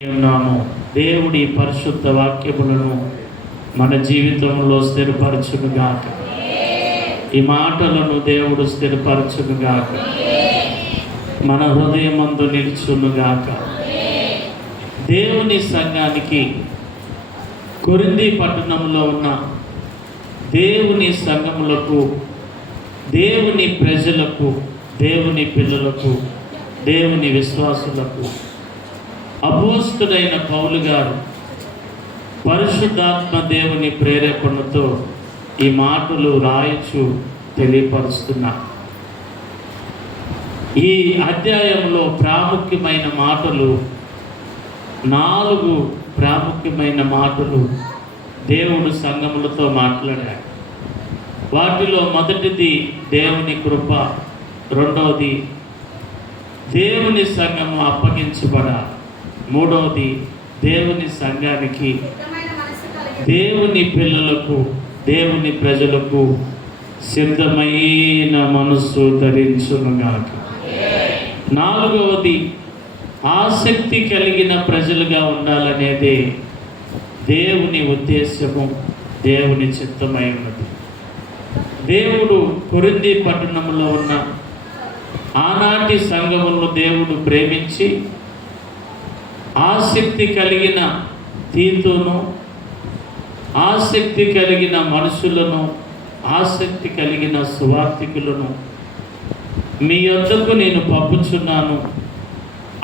ఉన్నాము. దేవుడి పరిశుద్ధ వాక్యములను మన జీవితంలో స్థిరపరచునుగాక. ఈ మాటలను దేవుడు స్థిరపరచునుగాక. మన హృదయమందు నిలుచునుగాక. దేవుని సంఘానికి కొరింథీ పట్టణంలో ఉన్న దేవుని సంఘములకు, దేవుని ప్రజలకు, దేవుని పిల్లలకు, దేవుని విశ్వాసులకు అపోస్తుడైన పౌలు గారు పరిశుద్ధాత్మ దేవుని ప్రేరేపణతో ఈ మాటలు రాయచు తెలియపరుస్తున్నారు. ఈ అధ్యాయంలో ప్రాముఖ్యమైన మాటలు, 4 ప్రాముఖ్యమైన మాటలు దేవుడు సంఘములతో మాట్లాడాడు. వాటిలో మొదటిది దేవుని కృప, రెండవది దేవుని సంఘము అప్పగించబడాలి, మూడవది దేవుని సంఘానికి, దేవుని పిల్లలకు, దేవుని ప్రజలకు సిద్ధమైన మనస్సు ధరించునుగాక. నాలుగవది ఆసక్తి కలిగిన ప్రజలుగా ఉండాలనేదే దేవుని ఉద్దేశము, దేవుని చిత్తమై ఉన్నది. దేవుడు కొరింథీ పట్టణంలో ఉన్న ఆనాటి సంఘములను దేవుడు ప్రేమించి ఆసక్తి కలిగిన తీతును, ఆసక్తి కలిగిన మనుషులను, ఆసక్తి కలిగిన సువార్థికులను మీ యొద్దకు నేను పంపుచున్నాను.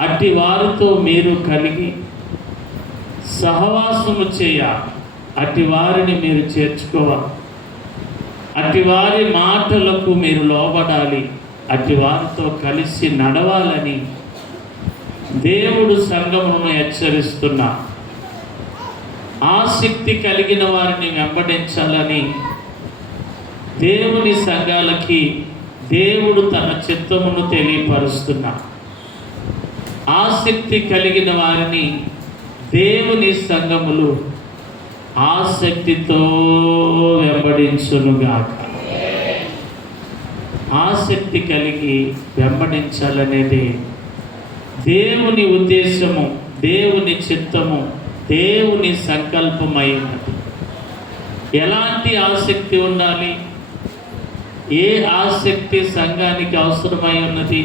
అట్టి వారితో మీరు కలిగి సహవాసము చేయ, అట్టి వారిని మీరు చేర్చుకోవాలి, అట్టి వారి మాటలకు మీరు లోబడాలి, అట్టి వారితో కలిసి నడవాలని దేవుడు సంఘమును హెచ్చరిస్తున్నా. ఆసక్తి కలిగిన వారిని వెంబడించాలని దేవుని సంఘాలకి దేవుడు తన చిత్తమును తెలియపరుస్తున్నా. ఆసక్తి కలిగిన వారిని దేవుని సంఘములు ఆసక్తితో వెంబడించునుగాక. ఆసక్తి కలిగి వెంబడించాలనేది దేవుని ఉద్దేశము, దేవుని చిత్తము, దేవుని సంకల్పమై ఉన్నది. ఎలాంటి ఆసక్తి ఉండాలి? ఏ ఆసక్తి సంఘానికి అవసరమై ఉన్నది?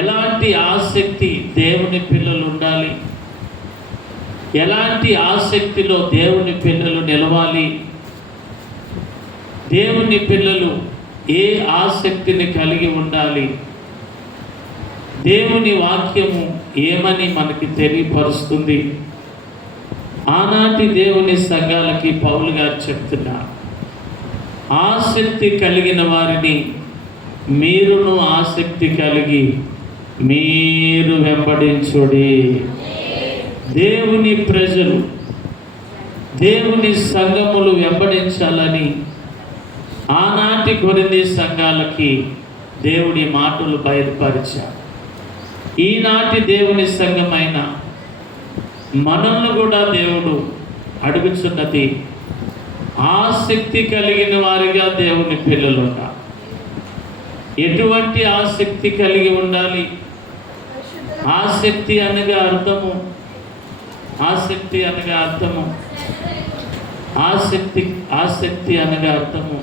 ఎలాంటి ఆసక్తి దేవుని పిల్లలు ఉండాలి? ఎలాంటి ఆసక్తిలో దేవుని పిల్లలు నిలవాలి? దేవుని పిల్లలు ఏ ఆసక్తిని కలిగి ఉండాలి? దేవుని వాక్యము ఏమని మనకి తెలియపరుస్తుంది? ఆనాటి దేవుని సంఘాలకి పౌలు గారు చెప్తున్నారు, ఆసక్తి కలిగిన వారిని మీరును ఆసక్తి కలిగి మీరు వెంబడించుడి. దేవుని ప్రజలు, దేవుని సంఘములు వెంబడించాలని ఆనాటి కొరింథీ సంఘాలకి దేవుడి మాటలు బయలుపరిచారు. ఈనాటి దేవుని సంఘమైన మనల్ని కూడా దేవుడు అడుగుచున్నది, ఆసక్తి కలిగిన వారిగా దేవుని పిల్లలు ఉండాలి. ఎటువంటి ఆసక్తి కలిగి ఉండాలి? ఆసక్తి అనగా అర్థము, ఆసక్తి అనగా అర్థము, ఆసక్తి ఆసక్తి అనగా అర్థము,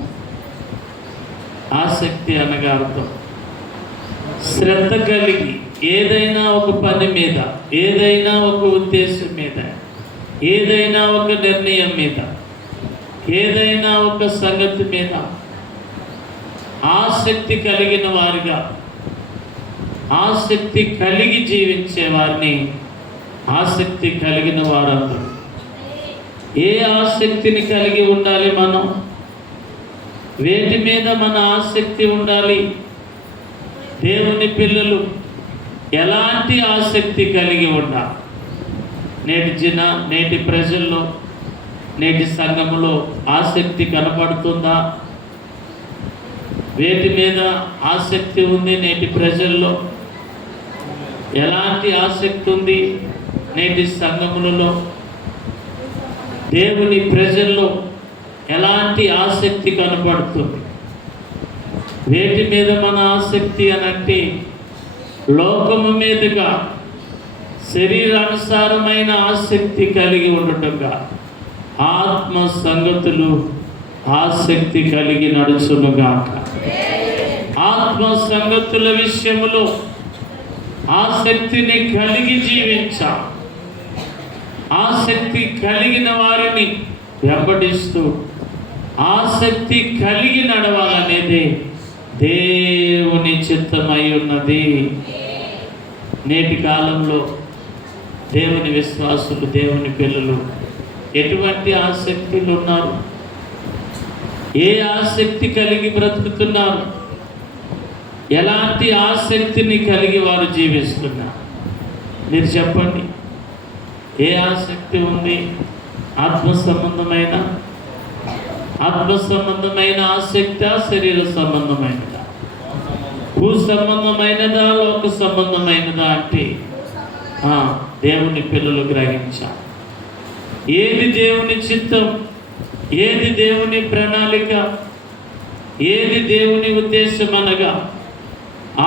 ఆసక్తి అనగా అర్థం శ్రద్ధ కలిగి ఏదైనా ఒక పని మీద, ఏదైనా ఒక ఉద్దేశం మీద, ఏదైనా ఒక నిర్ణయం మీద, ఏదైనా ఒక సంగతి మీద ఆసక్తి కలిగిన వారిగా, ఆసక్తి కలిగి జీవించే వారిని ఆసక్తి కలిగిన వారందరూ. ఏ ఆసక్తిని కలిగి ఉండాలి మనం? వేటి మీద మన ఆసక్తి ఉండాలి? దేవుని పిల్లలు ఎలాంటి ఆసక్తి కలిగి ఉండాలి? నేటి ప్రజల్లో, నేటి సంఘములో ఆసక్తి కనపడుతుందా? వేటి మీద ఆసక్తి ఉంది నేటి ప్రజల్లో? ఎలాంటి ఆసక్తి ఉంది నేటి సంఘములలో? దేవుని ప్రజల్లో ఎలాంటి ఆసక్తి కనపడుతుంది? వేటి మీద మన ఆసక్తి అని అంటే లోకము మీదుగా శరీరానుసారమైన ఆసక్తి కలిగి ఉండటంగా ఆత్మ సంగతులు ఆసక్తి కలిగి నడుచునుగాక. ఆత్మ సంగతుల విషయములో ఆసక్తిని కలిగి జీవించా, ఆసక్తి కలిగిన వారిని వెంబడిస్తూ ఆసక్తి కలిగి నడవాలనేది దేవుని చిత్తమై ఉన్నది. నేటి కాలంలో దేవుని విశ్వాసులు, దేవుని పిల్లలు ఎటువంటి ఆసక్తులు ఉన్నారు? ఏ ఆసక్తి కలిగి బ్రతుకుతున్నారు? ఎలాంటి ఆసక్తిని కలిగి వారు జీవిస్తున్నారు? మీరు చెప్పండి. ఏ ఆసక్తి ఉంది? ఆత్మ సంబంధమైన ఆసక్తి, శరీర సంబంధమైనదా? భూ సంబంధమైనదా? లోక సంబంధమైనదా? అంటే దేవుని పిల్లలు గ్రహించాలి. ఏది దేవుని చిత్తం, ఏది దేవుని ప్రణాళిక, ఏది దేవుని ఉద్దేశం అనగా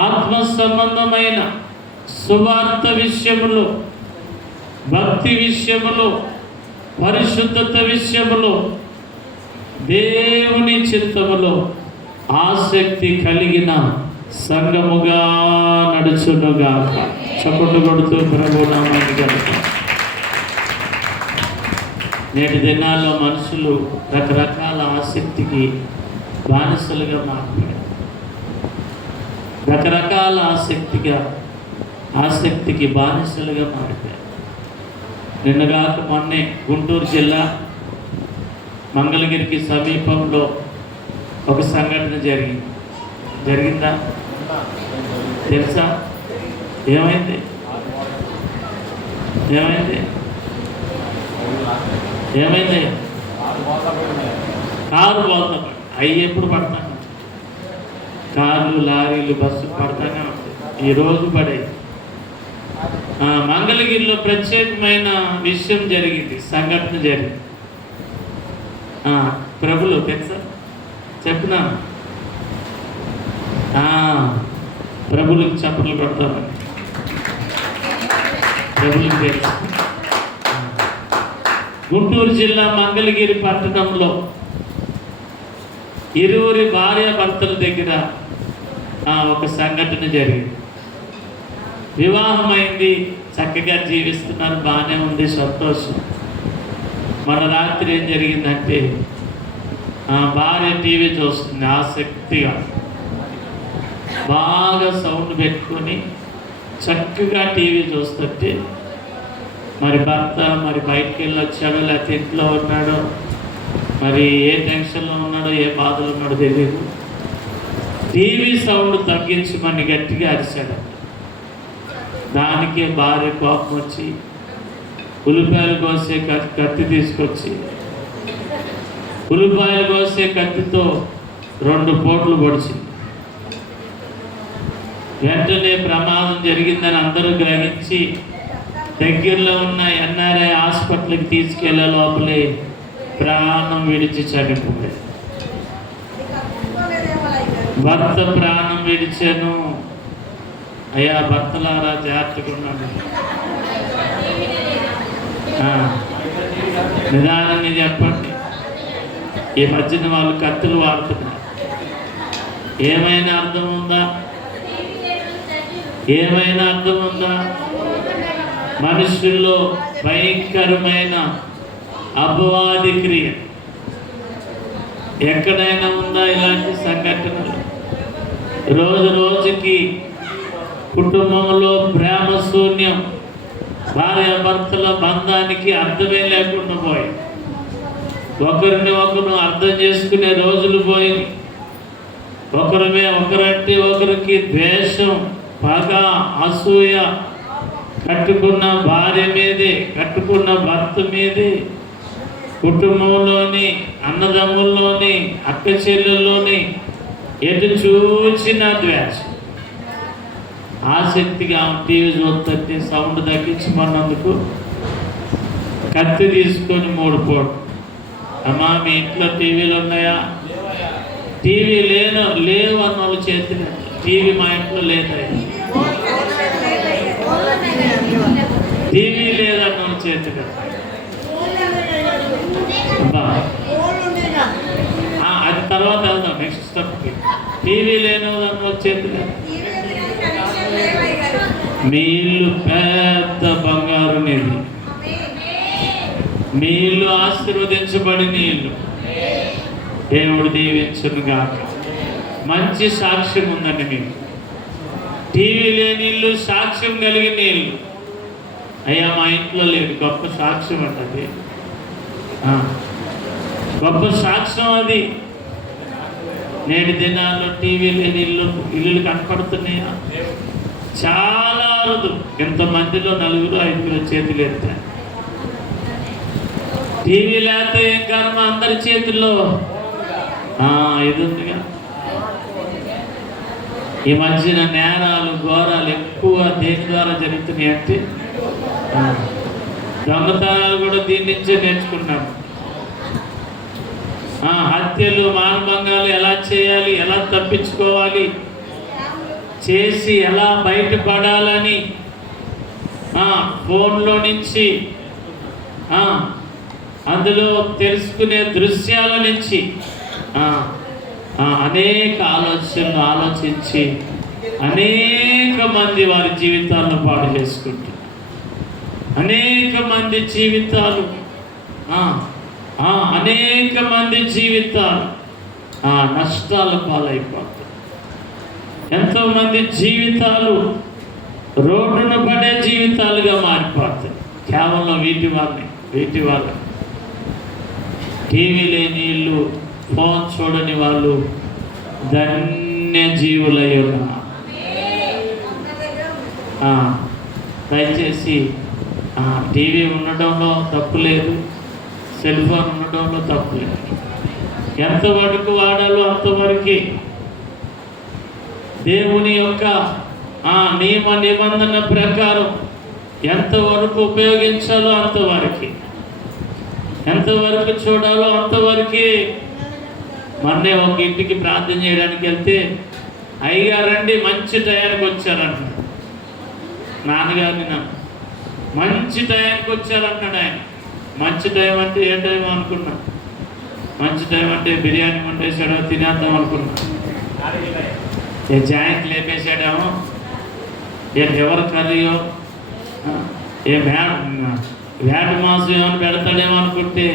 ఆత్మ సంబంధమైన సువార్త విషయములో, భక్తి విషయములో, పరిశుద్ధత విషయములో, దేవుని చిత్తములో ఆసక్తి కలిగిన సంఘముగా నడుచునుగాక. చప్పట్లు కొడుతూ ప్రభువు నామాన్ని గణపరుస్తాం. నేటి దినాల్లో మనుషులు రకరకాల ఆసక్తికి బానిసలుగా మారిపోయారు. రకరకాల ఆసక్తికి బానిసలుగా మారిపోయారు. నిన్నగాక మొన్నే గుంటూరు జిల్లా మంగళగిరికి సమీపంలో ఒక సంఘటన జరిగిందా? తెలుసా? ఏమైంది? కారు బోల్తా అవి ఎప్పుడు పడతాను? కార్లు, లారీలు, బస్సు పడతానే ఉంటాయి. ఈరోజు పడే మంగళగిరిలో ప్రత్యేకమైన విషయం జరిగింది, సంఘటన జరిగింది. ప్రభులు తెలుసా? చెప్పినా ప్రభులకు చప్పట్లు కొడతామని. ప్రభులకు తెలుసు. గుంటూరు జిల్లా మంగళగిరి పట్టణంలో ఇరువురి భార్యాభర్తల దగ్గర ఒక సంఘటన జరిగింది. వివాహమైంది, చక్కగా జీవిస్తున్నారు, బాగానే ఉంది, సంతోషం. మన రాత్రి ఏం జరిగిందంటే భార్య టీవీ చూస్తుంది ఆసక్తిగా, బాగా సౌండ్ పెట్టుకొని చక్కగా టీవీ చూస్తుంటే మరి భర్త బయటికి వెళ్ళి వచ్చాడో లేకపోతే ఇంట్లో ఉన్నాడో, మరి ఏ టెన్షన్లో ఉన్నాడో, ఏ బాధలో ఉన్నాడో తెలియదు. టీవీ సౌండ్ తగ్గించమని గట్టిగా అరిచాడు. దానికే భార్య కోపం వచ్చి ఉల్లిపాయలు కోసే కత్తి తీసుకొచ్చి ఉల్లిపాయలు కోసే కత్తితో 2 పోట్లు పొడిచింది. వెంటనే ప్రమాదం జరిగిందని అందరూ గ్రహించి దగ్గరలో ఉన్న ఎన్ఆర్ఐ హాస్పిటల్కి తీసుకెళ్లే లోపలే ప్రాణం విడిచి చనిపోయింది. భర్త ప్రాణం విడిచాను. అయ్యా భర్తలారా జాగ్రత్తగా ఉన్నాడు. నిదానంగా చెప్పండి. ఈ మధ్యన వాళ్ళు కత్తులు వాడుతున్నారు. ఏమైనా అర్థం ఉందా? మనుషుల్లో భయంకరమైన అపవాది క్రియ ఎక్కడైనా ఉందా? ఇలాంటి సంఘటనలు రోజు రోజుకి కుటుంబంలో ప్రేమ శూన్యం, భార్యాభర్తల బంధానికి అర్థమే లేకుండా పోయి, ఒకరిని ఒకరు అర్థం చేసుకునే రోజులు పోయి, ఒకరంటే ఒకరికి ద్వేషం, పగ, అసూయ, కట్టుకున్న భార్య మీదే, కట్టుకున్న భర్త మీదే, కుటుంబంలోని, అన్నదమ్ముల్లోని, అక్క చెల్లెల్లోని ఎటు చూసిన ద్వేషం. ఆసక్తిగా టీవీ చూస్తుంటే సౌండ్ తగ్గించమన్నందుకు కత్తి తీసుకొని 3 పోటు. అమ్మా మీ ఇంట్లో టీవీలు ఉన్నాయా? టీవీ లేవు అన్న వాళ్ళు చేతులు. టీవీ మా ఇంట్లో లేదా? టీవీ లేదన్న చేతిలో అది తర్వాత వెళ్దాం నెక్స్ట్ స్టెప్కి. టీవీ లేనిదన్న చేతిలో మీ ఇల్లు పెద్ద బంగారు నిధి, మీ ఇల్లు ఆశీర్వదించబడిన ఇల్లు. దేవుడు దీవించును గాక. మంచి సాక్ష్యం ఉందండి మీకు. టీవీ లేని ఇల్లు, సాక్ష్యం కలిగిన ఇల్లు. అయ్యా మా ఇంట్లో లేదు, గొప్ప సాక్ష్యం అంటది, గొప్ప సాక్ష్యం అది. నేటి దినాల్లో టీవీ లేని ఇల్లు కనపడుతున్నాయా? చాలా అరుదు. ఎంతమందిలో 4-5 చేతులు ఎత్తాయి. టీవీ లేకపోతే ఏం కర్మ, అందరి చేతుల్లో ఇది ఉందిగా. ఈ మధ్యన నేరాలు ఘోరాలు ఎక్కువ దేని ద్వారా జరుగుతున్నాయి అంటే దొంగతనాలు కూడా దీని నుంచే నేర్చుకున్నాం. హత్యలు మానభంగాలు ఎలా చేయాలి, ఎలా తప్పించుకోవాలి, చేసి ఎలా బయటపడాలని ఫోన్లో నుంచి అందులో తెలుసుకునే దృశ్యాల నుంచి అనేక ఆలోచనలు ఆలోచించి అనేక మంది వారి జీవితాలను పాడు చేసుకుంటారు. అనేక మంది జీవితాలు అనేక మంది జీవితాలు నష్టాల పాలైపోతాయి. ఎంతోమంది జీవితాలు రోడ్డున పడే జీవితాలుగా మారిపోతాయి కేవలం వీటి వల్ల. టీవీ లేని ఇల్లు, ఫోన్ చూడని వాళ్ళు ధన్య జీవులై ఉన్నారు. దయచేసి టీవీ ఉండడంలో తప్పు లేదు, సెల్ ఫోన్ ఉండడంలో తప్పు లేదు. ఎంతవరకు వాడాలో అంతవరకు దేవుని యొక్క నియమ నిబంధన ప్రకారం ఎంతవరకు ఉపయోగించాలో అంతవరకు, ఎంతవరకు చూడాలో అంతవరకు. మొన్నే ఒక ఇంటికి ప్రార్థన చేయడానికి వెళ్తే అయ్యగారండి మంచి టయానికి వచ్చారంట. నాన్నగారిని మంచి టయానికి వచ్చారంటున్నాడు ఆయన. మంచి టైం అంటే ఏ టైం అనుకున్నా, మంచి టైం అంటే బిర్యానీ వండేసాడో తినేద్దాం అనుకున్నా, ఏ జాయింట్ లేపేసాడేమో, ఏ లివర్ కర్రీయో, ఏ వేట మాంసం ఏమైనా పెడతాడేమో అనుకుంటే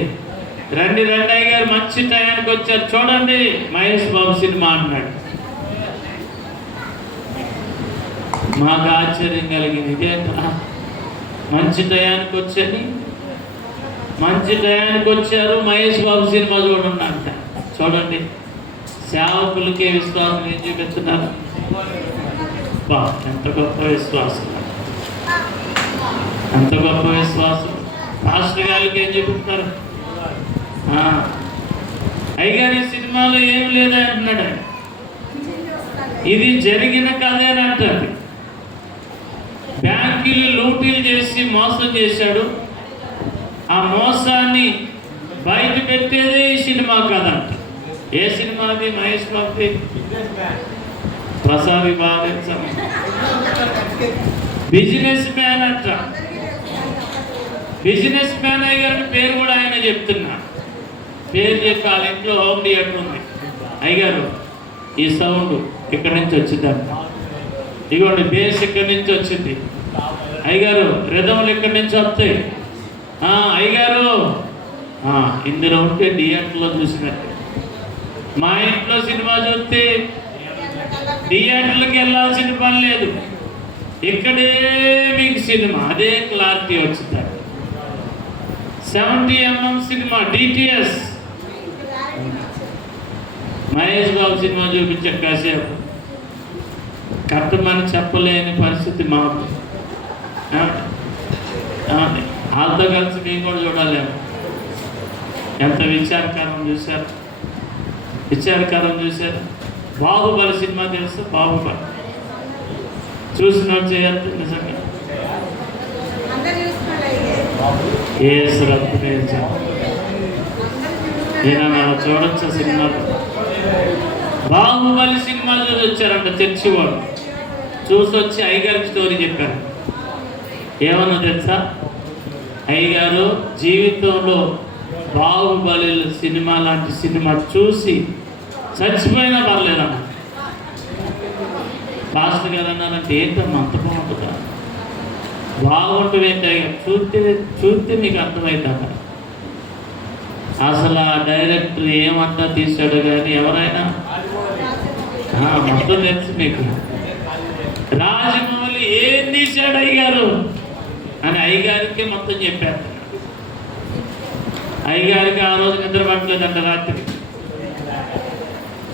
రండి అయ్య గారు మంచి టయానికి వచ్చారు చూడండి మహేష్ బాబు సినిమా అన్నాడు. మాకు ఆశ్చర్యం కలిగింది. ఇదేంటా మంచి టయానికి వచ్చారు మహేష్ బాబు సినిమా చూడండి అంట. చూడండి సేవకులకే విశ్వాసం ఏం చూపిస్తున్నారు. ఎంత గొప్ప విశ్వాసం, ఎంత గొప్ప విశ్వాసం. పాస్టర్ గారికి ఏం చూపిస్తారు. అయ్యగారి సినిమాలో ఏం లేదా అంటున్నాడు. ఇది జరిగిన కథేనంటారు. బ్యాంకులు లూటీలు చేసి మోసం చేశాడు. ఆ మోసాన్ని బయట పెట్టేదే ఈ సినిమా కథ అంట. ఏ సినిమా అది? మహేష్ బాబుది ప్రసాద్ బిజినెస్ మ్యాన్ అంట. బిజినెస్ మ్యాన్ అయ్యారు పేరు కూడా ఆయన చెప్తున్నా. పేరు చెప్పి వాళ్ళ ఇంట్లో హోమ్ థియేటర్ ఉంది. అయ్యారు ఈ సౌండ్ ఇక్కడి నుంచి వచ్చిందంట. ఇదిగోండి బేస్ ఇక్కడి నుంచి వచ్చింది. అయ్యగారు రిథములు ఇక్కడి నుంచి వస్తాయి. అయ్యగారు ఇందులో ఉంటే థియేటర్లో చూసినట్టు. మా ఇంట్లో సినిమా చూస్తే థియేటర్లకు వెళ్ళాల్సిన పని లేదు, ఇక్కడే మీకు సినిమా అదే క్లారిటీ వచ్చింది. 70mm cinema DTS Mahesh Babu cinema చూపించే కాసేపు కట్టమని చెప్పలేని పరిస్థితి మాకు. వాళ్ళతో కలిసి మేము కూడా చూడాలేము. ఎంత విచారకరం చూశారు. బాహుబలి సినిమా తెలుసు. బాహుబలి చూసినట్టు చేయద్దు నిజంగా. ఏ శ్రద్ధ చూడొచ్చు సినిమాలు. బాహుబలి సినిమా చూసి వచ్చారంట చర్చి వాళ్ళు. చూసి వచ్చి అయ్యగారికి స్టోరీ చెప్పారు. ఏమన్నా తెలుసా? అయ్యగారు జీవితంలో బాహుబలి సినిమా లాంటి సినిమా చూసి చచ్చిపోయినా పర్లేదన్న. పాస్టర్ గారు అన్నారంటే ఏంటమ్మా అంత బాగుంటుందా? బాగుంటుంది ఏంటయ్యా, చూస్తే మీకు అర్థమవుతుందా? అసలు ఆ డైరెక్టర్ ఏమంతా తీశాడు కానీ ఎవరైనా మొత్తం తెలుసు మీకు. రాజమౌళి ఏం తీశాడు అయ్యగారు అని అయ్యగారికి మొత్తం చెప్పారు. అయ్యగారికి ఆ రోజు నిద్ర పట్టలేదంట రాత్రి.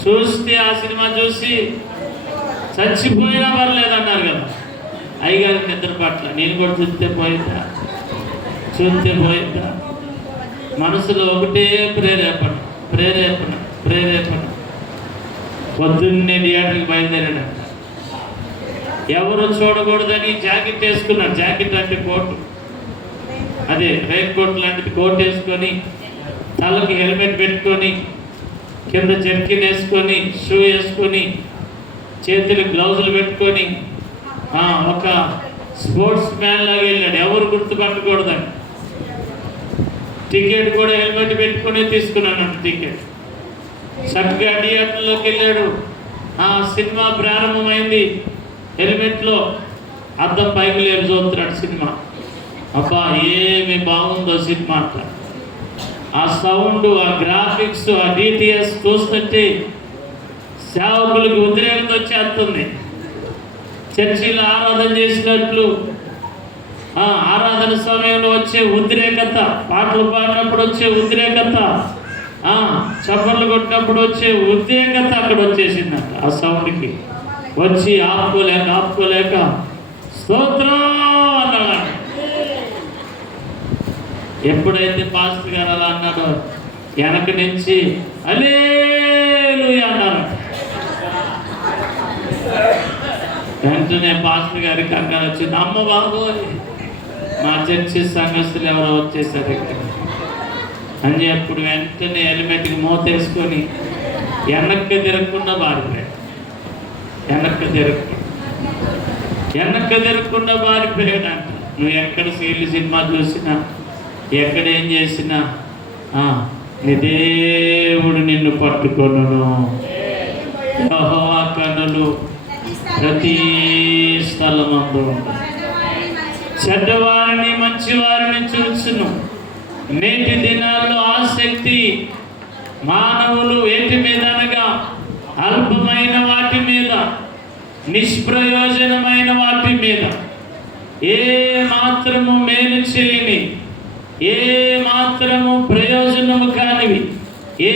చూస్తే ఆ సినిమా చూసి చచ్చిపోయినా పర్లేదన్నారు కదా. అయ్యగారికి నిద్ర పట్ల. నేను కూడా చూస్తే పోయిందా మనసులో ఒకటే ప్రేరేపణ. పొద్దున్నే థియేటర్కి బయలుదేరాడంట. ఎవరు చూడకూడదని జాకెట్ వేసుకున్నాడు. జాకెట్ అంటే కోటు, అదే రైన్ కోట్ లాంటిది కోట్ వేసుకొని, తలకి హెల్మెట్ పెట్టుకొని, కింద జర్కిన్ వేసుకొని, షూ వేసుకొని, చేతులు గ్లౌజులు పెట్టుకొని ఒక స్పోర్ట్స్ మ్యాన్ లాగా వెళ్ళాడు. ఎవరు గుర్తుపట్టకూడదని. టికెట్ కూడా హెల్మెట్ పెట్టుకుని తీసుకున్నాను టికెట్. చక్కగా థియేటర్లోకి వెళ్ళాడు. సినిమా ప్రారంభమైంది. హెల్మెట్లో అద్దం పైకి లేపు చూస్తున్నాడు సినిమా. అబ్బా ఏమి బాగుందో సినిమా అంట. ఆ సౌండ్, ఆ గ్రాఫిక్స్, ఆ డిటిఎస్ చూస్తుంటే సేవకులకి ఉద్రేకత వచ్చేస్తుంది. చర్చిలో ఆరాధన చేసినట్లు ఆరాధన సమయంలో వచ్చే ఉద్రేకత, పాటలు పాడినప్పుడు వచ్చే ఉద్రేకత, చప్పట్లు కొట్టినప్పుడు వచ్చే ఉద్రేకత అక్కడ వచ్చేసిందంట. ఆ సౌండ్కి వచ్చి ఆపుకోలేక స్తోత్రం అన్నాడు. ఎప్పుడైతే పాస్టర్ గారు అలా అన్నాడో వెనక నుంచి హల్లెలూయా అన్నారు. వెంటనే పాస్టర్ గారి కంగారు వచ్చింది. అమ్మ బాబోయ్, మా చర్చి సంఘస్థులు ఎవరో వచ్చేసారు ఇక్కడ అని. అప్పుడు వెంటనే హెల్మెట్కి మూతేసుకొని వెనక్కి తిరగకుండా పారిపోయాడు. వెనక్కి తిరగకుండా పారిపోయాడంట. నువ్వు ఎక్కడ సినిమా చూసినా, ఎక్కడ ఏం చేసినా నీ దేవుడు నిన్ను పట్టుకొనును. యెహోవా కన్నులు ప్రతి స్థలమందు చెడ్డవారిని మంచివారిని చూచును. నేటి దినాల్లో ఆసక్తి మానవులు వేటి మీద అనగా అల్పమైన వాటి మీద, నిష్ప్రయోజనమైన వాటి మీద, ఏ మాత్రము మేలు చేయని, ఏ మాత్రము ప్రయోజనము కానివి, ఏ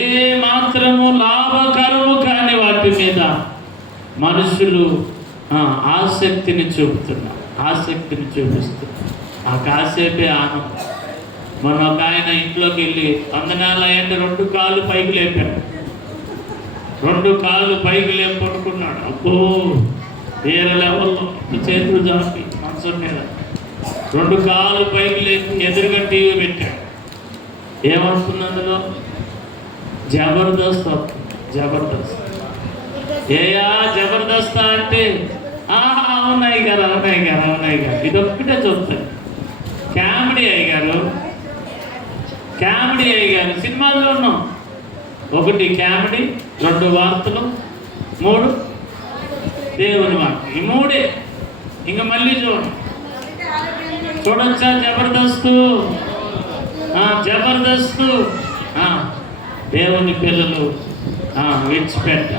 మాత్రము లాభకరము కాని వాటి మీద మనుషులు ఆసక్తిని చూపుతున్నారు. ఆ కాసేపే ఆనందం. మన ఒక ఆయన ఇంట్లోకి వెళ్ళి వందనాలు అయ్యంటే 2 కాళ్ళు పైకి లేపాడు. 2 కాళ్ళు పైకి లేపి పట్టుకున్నాడు. అబ్బో, వేరే లెవెల్లో చేతులు జాపి మనసు మీద 2 కాళ్ళు పైకి లేపి ఎదురుగా టీవీ పెట్టాడు. ఏమవుతుంది అందులో? జబర్దస్త్. ఏయా జబర్దస్త్ అంటే అవునాయి గారు. ఇదొక్కటే చూస్తాను. కామెడీ అయ్యారు సినిమాలో ఉన్నాం. 1 కామెడీ, 2 వార్తలు, 3 దేవుని మాట. ఈ 3 ఇంకా మళ్ళీ చూడొచ్చా? జబర్దస్త్ దేవుని పిల్లలు విడిచిపెట్ట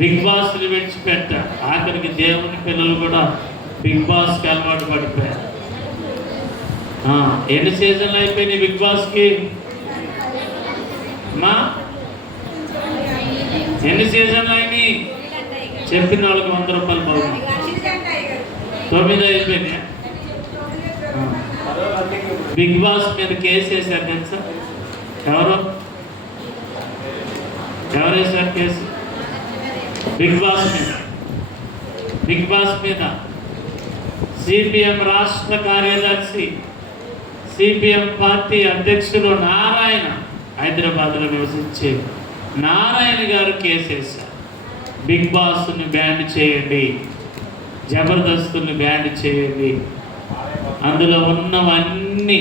బిగ్ బాస్ని విడిచిపెట్ట. ఆఖరికి దేవుని పిల్లలు కూడా బిగ్ బాస్కి అలవాటు పడిపోయారు. ఎన్ని సీజన్లు అయిపోయినాయి బిగ్ బాస్కి? ఎన్ని సీజన్లు అయినాయి? చెప్పిన వాళ్ళకి 100 రూపాయలు బాగుంది. 9 అయిపోయినాయి. బిగ్ బాస్ మీద కేసు వేశారు తెలుసా? ఎవరు వేశారు కేసు? బిగ్ బాస్ మీద సిపిఎం రాష్ట్ర కార్యదర్శి, సిపిఎం పార్టీ అధ్యక్షులు నారాయణ, హైదరాబాద్లో నివసించే నారాయణ గారు కేసు వేశారు. బిగ్ బాస్ని బ్యాన్ చేయండి, జబర్దస్తుల్ని బ్యాండ్ చేయండి. అందులో ఉన్నవన్నీ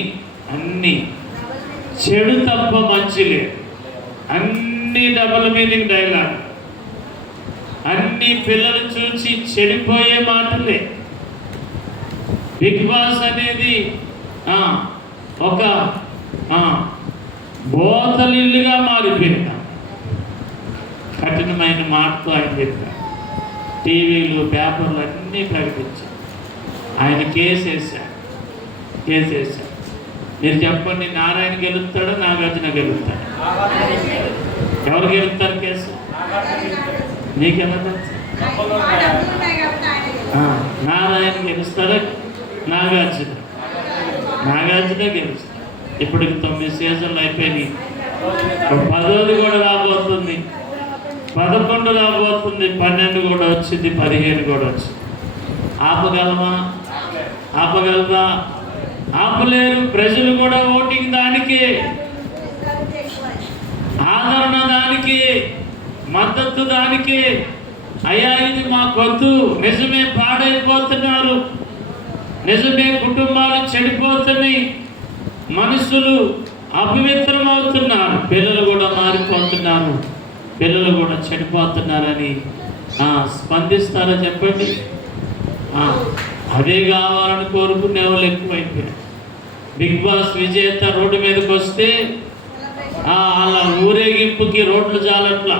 అన్నీ చెడు తప్ప మంచి లేదు. అన్నీ డబుల్ మీనింగ్ డైలాగ్, అన్ని పిల్లలు చూసి చెడిపోయే మాటలే. బిగ్ బాస్ అనేది ఒక బోతలిల్లుగా మారిపోయింది. కఠినమైన మాటతో ఆయన చెప్పారు. టీవీలు పేపర్లు అన్నీ ప్రకటించారు. ఆయన కేసేశారు. మీరు చెప్పండి, నారాయణ గెలుస్తాడు, నాగార్జున గెలుస్తాడు? ఎవరు గెలుస్తారు కేసు? నీకెలా తెలుసు? నారాయణ గెలుస్తాడా, నాగార్జున గెలుస్తాడు. ఇప్పటికి 9 సీజన్లు అయిపోయినాయి. 10ది కూడా రాబోతుంది, 11 రాబోతుంది, 12 కూడా వచ్చింది, 15 కూడా వచ్చింది. ఆపగలమా? ఆపలేరు. ప్రజలు కూడా ఓటింగ్ దానికి, ఆదరణ దానికి, మద్దతు దానికి. అయ్యా ఇది మాకొద్దు, నిజమే పాడైపోతున్నారు, నిజమే కుటుంబాలు చెడిపోతున్నాయి, మనుషులు అపవిత్రమవుతున్నారు, పిల్లలు కూడా మారిపోతున్నారు, పిల్లలు కూడా చెడిపోతున్నారని స్పందిస్తారా చెప్పండి? అదే కావాలని కోరుకునే వాళ్ళు ఎక్కువైపోయారు. బిగ్ బాస్ విజేత రోడ్డు మీదకి వస్తే అలా ఊరేగింపుకి రోడ్లు చాలట్లా.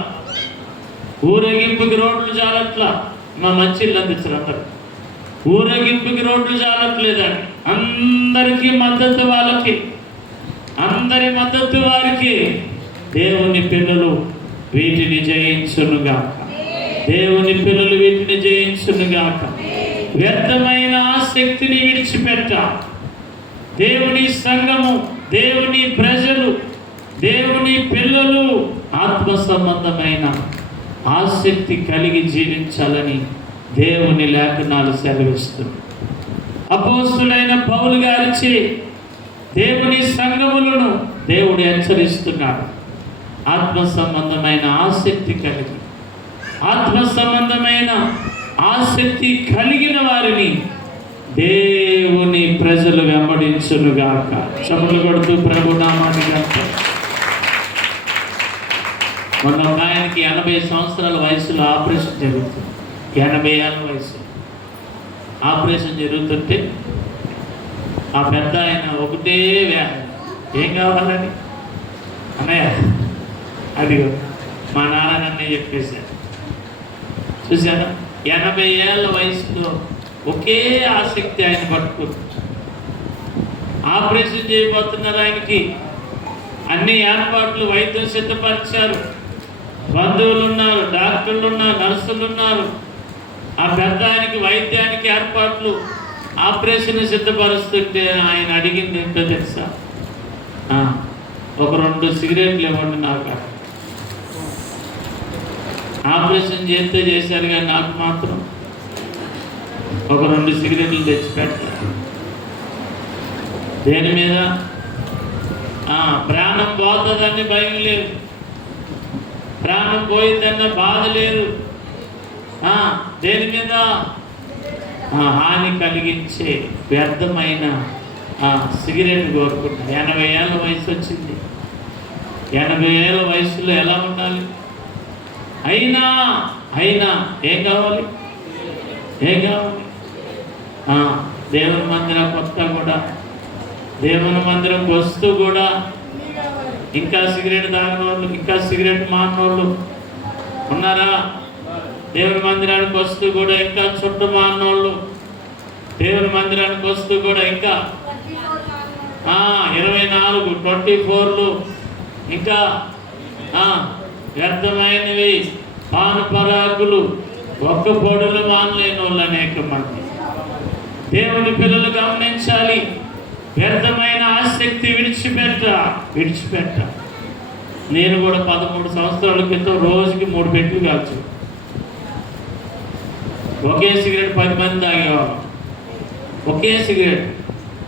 మా మంచి ఇల్లు అందించారు అందరు. ఊరేగింపుకి రోడ్లు చాలట్లేదండి. అందరికీ మద్దతు వాళ్ళకి, అందరి మద్దతు వారికి. దేవుని పిల్లలు వీటిని జయించునుగాక. వ్యర్థమైన ఆసక్తిని విడిచిపెట్ట. దేవుని సంఘము, దేవుని ప్రజలు, దేవుని పిల్లలు ఆత్మ సంబంధమైన ఆసక్తి కలిగి జీవించాలని దేవుని లేఖనాలు సెలవిస్తుంది. అపోస్తుడైన పౌలు గారిచే దేవుని సంఘములను దేవుడు హెచ్చరిస్తున్నాడు. ఆత్మ సంబంధమైన ఆసక్తి కలిగి, ఆత్మ సంబంధమైన ఆసక్తి కలిగిన వారిని దేవుని ప్రజలు వెంబడించునుగాక. చప్పట్లు కొడుతూ ప్రభు నామాన్ని గంటారు. మొన్న ఒక ఆయనకి 80 సంవత్సరాల వయసులో ఆపరేషన్ జరుగుతుంది. 80 ఏళ్ళ వయసు ఆపరేషన్ జరుగుతుంటే ఆ పెద్ద ఆయన ఒకటే వ్యాధి, ఏం కావాలని అన్నయ్య, అదిగో మా నాన్న అన్నయ్య చెప్పేశారు. చూసారా, 80 ఏళ్ళ వయసులో ఒకే ఆసక్తి ఆయన పట్టుకుంది. ఆపరేషన్ చేయబోతున్నారు. ఆయనకి అన్ని ఏర్పాట్లు వైద్యం సిద్ధపరిచారు. బంధువులు ఉన్నారు, డాక్టర్లు ఉన్నారు, నర్సులు ఉన్నారు. ఆ పెద్ద ఆయనకి వైద్యానికి ఏర్పాట్లు, ఆపరేషన్ సిద్ధపరుస్తుంటే ఆయన అడిగింది ఏంటో తెలుసా? ఒక 2 సిగరెట్లు ఇవ్వండి నాకు. ఆపరేషన్ చేశారు కానీ నాకు మాత్రం ఒక 2 సిగరెట్లు తెచ్చిపెట్టారు. దేని మీద? ప్రాణం పోతుందని భయం లేదు, ప్రాణం పోయిందన్న బాధ లేదు. దేని మీద? హాని కలిగించే వ్యర్థమైన సిగరెట్ కోరుకుంటారు. 80 ఏళ్ళ వయసు వచ్చింది. 80 ఏళ్ళ వయసులో ఎలా ఉండాలి? అయినా ఏం కావాలి? దేవుని మందిరం కొత్త కూడా, దేవుని మందిరం వస్తూ కూడా ఇంకా సిగరెట్ తాగిన వాళ్ళు, ఇంకా సిగరెట్ మానోళ్ళు ఉన్నారా? దేవుని మందిరానికి వస్తూ కూడా ఇంకా చుట్టూ మానోళ్ళు, దేవుని మందిరానికి వస్తూ కూడా ఇంకా 24 ఇంకా వ్యర్థమైనవి, పానపరాకులు, ఒక్క పొడులు మానలేని వాళ్ళు అనేక మంది. దేవుని పిల్లలు గమనించాలి. వ్యర్థమైన ఆసక్తి విడిచిపెట్ట. నేను కూడా 13 సంవత్సరాల క్రితం రోజుకి 3 పెట్లు కాల్చు. ఒకే సిగరెట్ 10 మంది తాగేవాడు. ఒకే సిగరెట్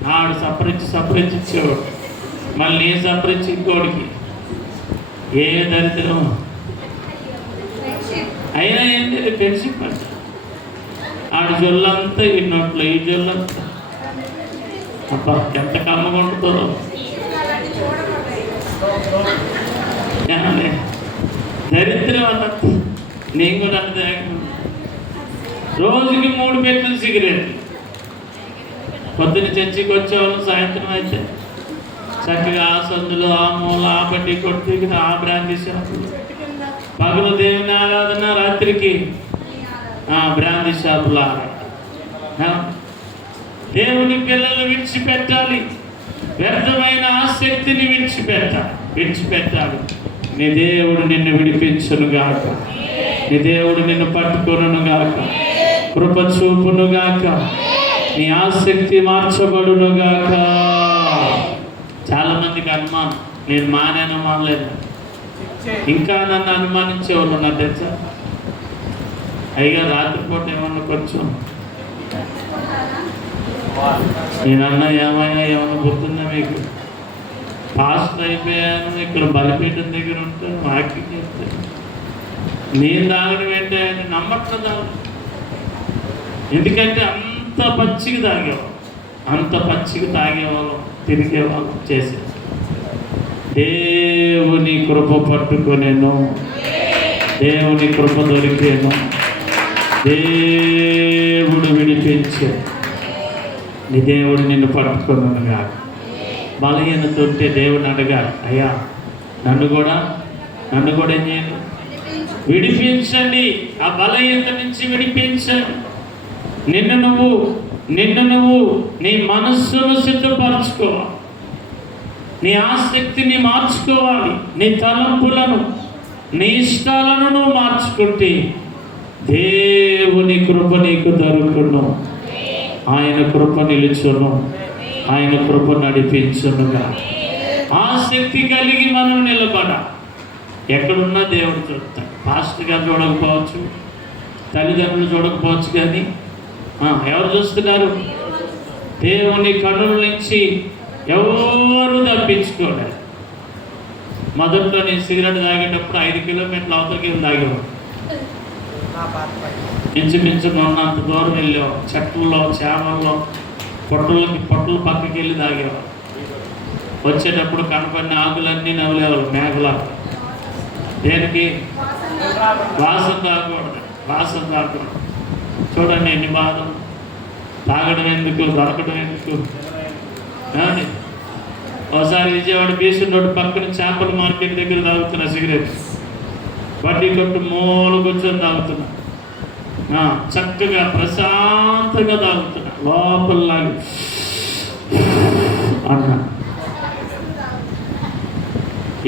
నాడు సపరించి ఇచ్చేవాడు. మళ్ళీ నేను సపరించి ఇంకోడికి. ఏ దరిద్రం అయినా ఏంటి? ఫ్రెండ్షిప్ అంట. ఆ ఆడి జొల్లంతా ఈ నోట్లో, ఈ జొల్లంతా. అబ్బా ఎంత కమ్మగా ఉంటుందో. దరిద్రం అన్నట్టు. నేను కూడా అంటే రోజుకి 3 పెట్టెలు సిగరెట్లు. పొద్దున్న చర్చికి వచ్చేవాళ్ళం, సాయంత్రం అయితే చక్కగా ఆ సందులో, ఆ మూల, ఆ బట్టి కొట్టి, ఆ బ్రాంతి షాపులు. పగలు దేవుని ఆరాధన, రాత్రికి బ్రాంతి షాపులు ఆరాధన. దేవుని పిల్లలు విడిచిపెట్టాలి. వ్యర్థమైన ఆసక్తిని విడిచిపెట్టాలి. నీ దేవుడు నిన్ను విడిపించును గాక. నీ దేవుడు నిన్ను పట్టుకొనును గాక. కృప చూపును గాక. నీ ఆసక్తి మార్చబడును గాక. చాలా మందికి అనుమానం, నేను మానలేదు. ఇంకా నన్ను అనుమానించేవాళ్ళు ఉన్నారు తెలుసా. అయిగా రాత్రిపూట ఏమన్నా కొంచెం నేనన్నా ఏమన్నా గుర్తుందా మీకు? పాస్టర్ అయిపోయాను, ఇక్కడ బలిపీఠం దగ్గర ఉంటాను, వాక్యం చెప్తాను. నేను తాగడం ఏంటి అని నమ్మట్లేదు. ఎందుకంటే అంత పచ్చికి తాగేవాళ్ళం, తిరిగేవాళ్ళం, చేసేది. దేవుని కృప పట్టుకొనేను, దేవుని కృప దొరికేను, దేవుడు విడిపించే. నీ దేవుడు నిన్ను పట్టుకున్నానుగా. బలహీనత ఉంటే దేవుడిని అడగాలి, అయ్యా నన్ను కూడా ఏం చేయండి, విడిపించండి. ఆ బలహీనత నుంచి విడిపించండి. నిన్ను నువ్వు నీ మనస్సును సిద్ధపరచుకోవాలి. నీ ఆసక్తిని మార్చుకోవాలి. నీ తలంపులను, నీ ఇష్టాలను నువ్వు మార్చుకుంటే దేవుని కృప నీకు దొరుకును. ఆయన కృప నిలుచును, ఆయన కృప నడిపించునుగా. ఆసక్తి కలిగి మనం నిలబడాలి. ఎక్కడున్నా దేవుడు చూస్తాడు. పాస్టర్ గారు చూడకపోవచ్చు, తల్లిదండ్రులు చూడకపోవచ్చు, కానీ ఎవరు చూస్తున్నారు? దేవుని కన్నుల నుంచి ఎవరు తప్పించుకోలేదు. మొదట్లో నేను సిగరెట్ తాగేటప్పుడు 5 కిలోమీటర్ల అవతలకి వెళ్ళి తాగేవాడు. ఇంచుమించుగా ఉన్నంత దూరం వెళ్ళేవాడు. చెట్లలో, చేమల్లో, పొట్టలు పక్కకి వెళ్ళి తాగేవాడు. వచ్చేటప్పుడు కనపడిన ఆకులన్నీ నవ్వులేవాళ్ళు మేఘలా. దేనికి? వాసన రాకూడదు. చూడండి ఎన్ని బాధలు. తాగడం ఎందుకు, దొరకడం ఎందుకు. ఒకసారి విజయవాడ బీసన్ రోడ్డు పక్కన చేపల మార్కెట్ దగ్గర తాగుతున్నా సిగరెట్. వడ్డీ కొట్టు మూల కూర్చొని తాగుతున్నా. చక్కగా ప్రశాంతంగా తాగుతున్నా. లోపలలాగా అన్నా.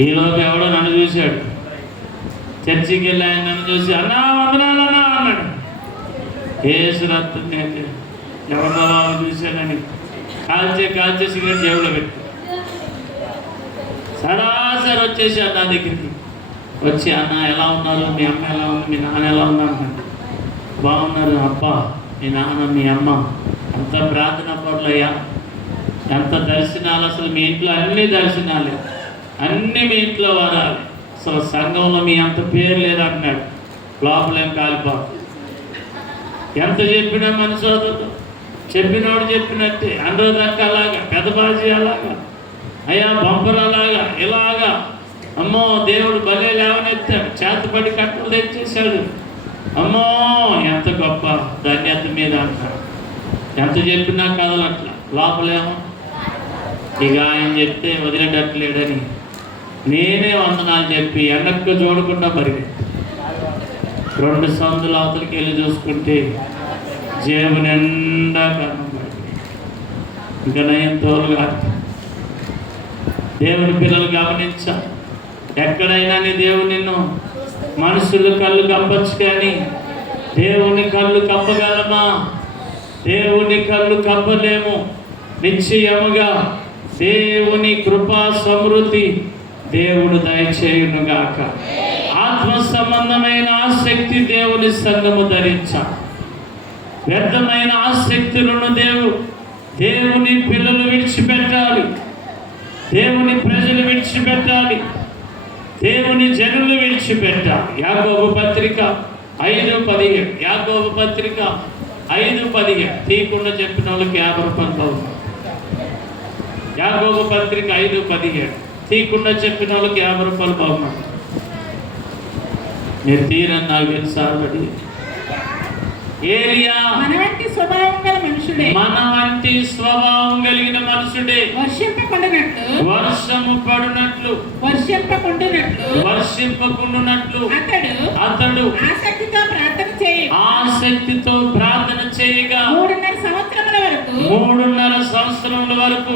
ఈలోపు ఎవడో నన్ను చూశాడు. చర్చికి వెళ్ళి ఆయన నన్ను చూసి, అన్నా వందనాలన్నా అన్నాడు. ఏసురత్తం నేను ఎవరిలో బాబు చూశానని కాల్చే సిగరెట్ జేబులో పెట్టి సరాసరి వచ్చేసాడు నా దగ్గరికి. వచ్చి, అన్న ఎలా ఉన్నారు, మీ అమ్మ ఎలా ఉంది, మీ నాన్న ఎలా ఉన్నారు? బాగున్నారు అబ్బా. మీ నాన్న మీ అమ్మ ఎంత ప్రార్థన పనులయ్యా, ఎంత దర్శనాలు. అసలు మీ ఇంట్లో అన్ని దర్శనాలే, అన్నీ మీ ఇంట్లో వరాలి. అసలు సంఘంలో మీ అంత పేరు లేదంటున్నాడు. లోపలేం కాలిపోదు. ఎంత చెప్పినా మనసు చెప్పినోడు చెప్పినట్టే. అనురోధక్క అలాగా, పెద్దబాజీ అలాగా, అయ్యా బంపర్ అలాగా, ఇలాగా. అమ్మో దేవుడు భలే లేవనెత్తాడు, చేతపడి కట్టలు తెచ్చేశాడు. అమ్మో ఎంత గొప్ప ధన్యత మీద అంటాడు. ఎంత చెప్పినా కదలట్లా. లోపలేమో ఇక ఆయన చెప్తే వదిలేటట్లేడని నేనే వందనాలు చెప్పి వెనక్కు చూడకుండా పరిగెత్తి 2 సందుల అవతలకి వెళ్ళి చూసుకుంటే జేబు నిండా కనబడి. ఇంకా నేను తోలుగా దేవుని పిల్లలు గమనించా. ఎక్కడైనా నీ దేవుడు నిన్ను మనుషులు కళ్ళు కప్పచ్చు, కానీ దేవుని కళ్ళు కప్పగలమా? దేవుని కళ్ళు కప్పలేము. నిశ్చయముగా దేవుని కృపా సమృద్ధి దేవుడు దయచేయునుగాక. ఆత్మ సంబంధమైన ఆసక్తి దేవుని సంఘము ధరించాలి. వ్యర్థమైన ఆసక్తులను దేవుని పిల్లలు విడిచిపెట్టాలి. దేవుని ప్రజలు విడిచిపెట్టాలి. దేవుని జనులు విడిచిపెట్టాలి. యాకోబు పత్రిక 5:17. యాకోబు పత్రిక 5:17 తీయకుండా చెప్పిన వాళ్ళకి 50 రూపాయలు బహుమానం. యాకోబు పత్రిక 5:17 తీయకుండా చెప్పిన వాళ్ళకి 50 రూపాయలు బహుమానం. మీరు తీరని నాకు తెలుసు ఆల్రెడీ. ఏలియా మన వంటి స్వభావం గల మనుషుడే, మన వంటి స్వభావం కలిగిన మనుషుడే, వర్షము పడునట్లు అతడు ఆసక్తితో ప్రార్థన చేయగా 3.5 సంవత్సరముల వరకు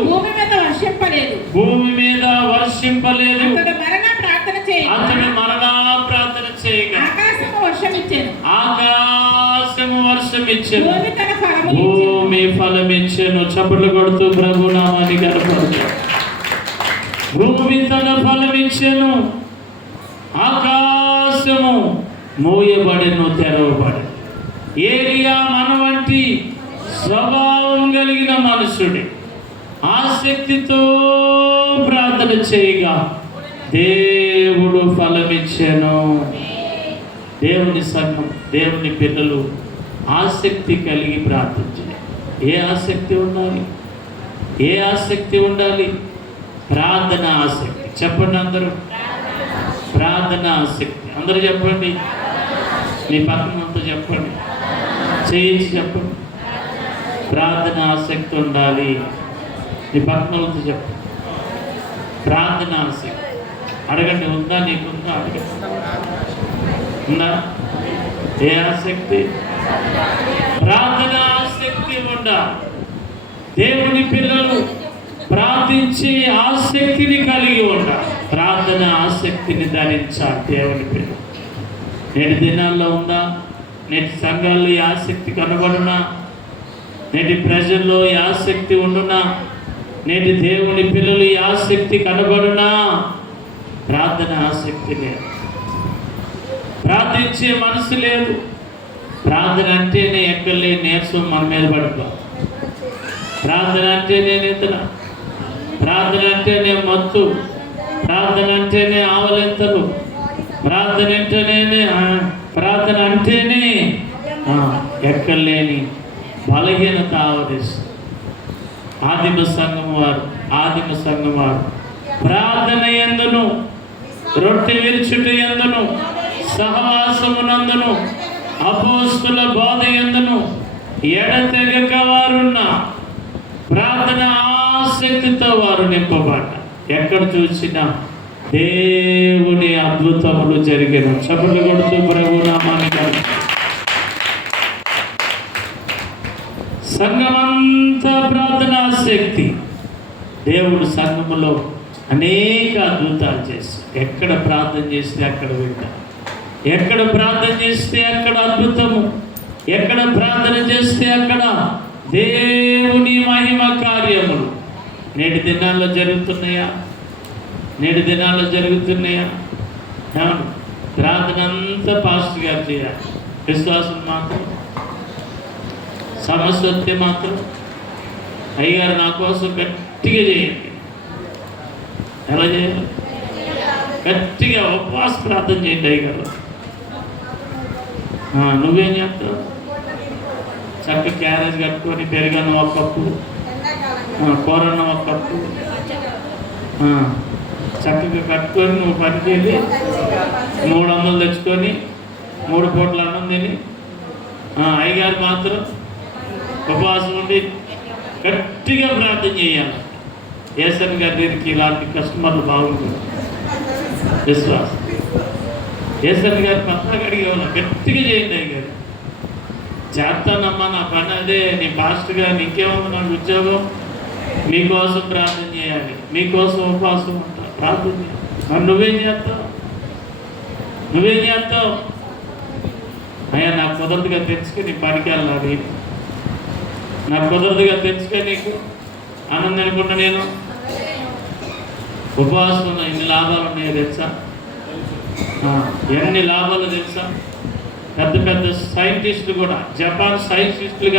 భూమి మీద వర్షింపలేదు. అతడు మరలా ప్రార్థన చేయగా ఆకాశము వర్షమిచ్చెను, భూమి ఫలమిచ్చెను. చప్పట్లు కొడుతూ ప్రభు నామాన్ని గణపరుద్దాం. భూమి తన ఫలమిచ్చెను, ఆకాశము మూయబడెను, తెరవబడెను. ఏలియా మన వంటి స్వభావం కలిగిన మనుషుడే, ఆసక్తితో ప్రార్థన చేయగా దేవుడు ఫలమిచ్చెను. దేవుని సంఘం, దేవుని పిల్లలు ఆసక్తి కలిగి ప్రార్థించాలి. ఏ ఆసక్తి ఉండాలి? ఏ ఆసక్తి ఉండాలి? ప్రార్థన ఆసక్తి. చెప్పండి అందరూ, ప్రార్థన ఆసక్తి. అందరూ చెప్పండి. మీ పక్కనంతా చెప్పండి, చేయించి చెప్పండి. ప్రార్థన ఆసక్తి ఉండాలి. నీ పక్కనతో చెప్పండి. ప్రార్థన ఆసక్తి. అడగండి, ఉందా? నీకుందా? అడగండి, ఉందా? ఏ ఆసక్తి? ప్రార్థన ఆసక్తి ఉండాలి. దేవుని పిల్లలు ప్రార్థించే ఆసక్తిని కలిగి ఉండాలి. ప్రార్థన ఆసక్తిని ధరించాలి దేవుని పిల్లలు. నేటి దినాల్లో ఉందా? నేటి సంఘాల్లో ఈ ఆసక్తి కనబడునా? నేటి ప్రజల్లో ఈ ఆసక్తి ఉండునా? నేటి దేవుని పిల్లలు ఈ ఆసక్తి కనబడునా? ప్రార్థన ఆసక్తి లేదు, ప్రార్థించే మనసు లేదు. ప్రార్థన అంటేనే ఎక్కడలేని నీరసం మన మీద పడిపో. ప్రార్థన అంటేనే నిద్ర, ప్రార్థన అంటేనే మత్తు, ప్రార్థన అంటేనే ఆవలింతలు, ప్రార్థన అంటేనే ఎక్కడలేని బలహీనత ఆవరిస్తుంది. ఆదిమ సంఘం వారు ప్రార్థన యందును, రొట్టె విరుచుట యందును, సహవాసమునందును, అపోస్తుల బోధ యందును ఎడతెగక వారున్న ప్రార్థన ఆసక్తితో వారు నింపబడ్డ. ఎక్కడ చూసినా దేవుని అద్భుతములు జరిగిన. చప్పట్లు కొడుతూ ప్రభు నామానికి సంఘమంతా ప్రార్థన ఆసక్తి. దేవుడు సంఘములో అనేక అద్భుతాలు చేస్తాడు. ఎక్కడ ప్రార్థన చేస్తే అక్కడ వింటాం, ఎక్కడ ప్రార్థన చేస్తే అక్కడ అద్భుతము, ఎక్కడ ప్రార్థన చేస్తే అక్కడ దేవుని మహిమ కార్యములు. నేటి దినాల్లో జరుగుతున్నాయా? ప్రార్థన అంతా పాస్టర్ గారు చేయాలి. విశ్వాసం మాత్రం, సమస్య మాత్రం అయ్యగారు నా కోసం గట్టిగా చేయండి. ఎలా చేయాలి? గట్టిగా ఉపవాస ప్రార్థన చేయండి అయ్యగారు. నువ్వేం చేస్తావు? చక్క క్యారేజ్ కట్టుకొని పెరుగన్నం ఒక కప్పు, కూరన్నం ఒక కప్పు చక్కగా కట్టుకొని నువ్వు పనికి వెళ్ళి 300 తెచ్చుకొని 3 పూటలు అన్నం తిని, అయ్యగారు మాత్రం ఉపవాసం ఉండి గట్టిగా ప్రార్థన చేయాలి. ఏసన్ గారి దగ్గరికి ఇలాంటి కస్టమర్లు బాగుంటుంది. విశ్వాసం ఏసన్ గారి పత్రాలు అడిగేవాళ్ళం, గట్టిగా చేయండి అయ్యగారు. చేస్తానమ్మా, నా పని అదే. నీ పాస్టర్గా నీకేమన్నా నాకు ఉద్యోగం, మీకోసం ప్రార్థన చేయాలి, మీకోసం ఉపవాసం ఉంటా, ప్రార్థన చేయాలి. మరి నువ్వేం చేస్తావు? అయ్యా నాకు కుదరదుగా తెచ్చుకొని పనికి వెళ్ళాలి, నాకు కుదరదుగా తెచ్చుకొని నీకు ఆనందం అనుకుంటా. నేను ఉపవాసం ఉన్న ఎన్ని లాభాలు ఉన్నాయో తెలుసా? ఎన్ని లాభాలు తెలుసా? పెద్ద పెద్ద సైంటిస్టులు కూడా, జపాన్ సైంటిస్టులు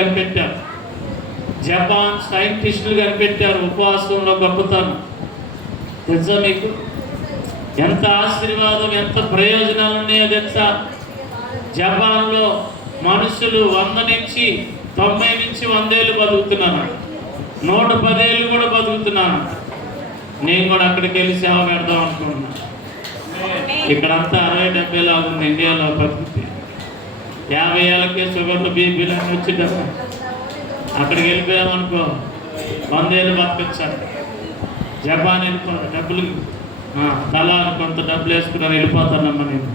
కనిపెట్టారు ఉపవాసంలో గొప్పతనం. తెలుసా మీకు? ఎంత ఆశీర్వాదం, ఎంత ప్రయోజనాలు ఉన్నాయో తెలుసా? జపాన్లో మనుషులు 100 నుంచి 90 నుంచి 100 ఏళ్ళు బతుకుతున్నాను, 110 ఏళ్ళు కూడా బతుకుతున్నాను. నేను కూడా అక్కడికి వెళ్ళి సేవ పెడదాం అనుకుంటున్నా. ఇక్కడంతా 60-70 లాగా ఉంది ఇండియాలో బతుకుతే. 50 ఏళ్ళకే షుగర్లు బీపీలు అన్నీ వచ్చిందా. అక్కడికి వెళ్ళిపోయామనుకో 100 ఏళ్ళు బతకొచ్చారు. జపాన్ వెళ్ళిపో డబ్బులు తలా కొంత డబ్బులు వేసుకున్నారు, వెళ్ళిపోతానమ్మా నేను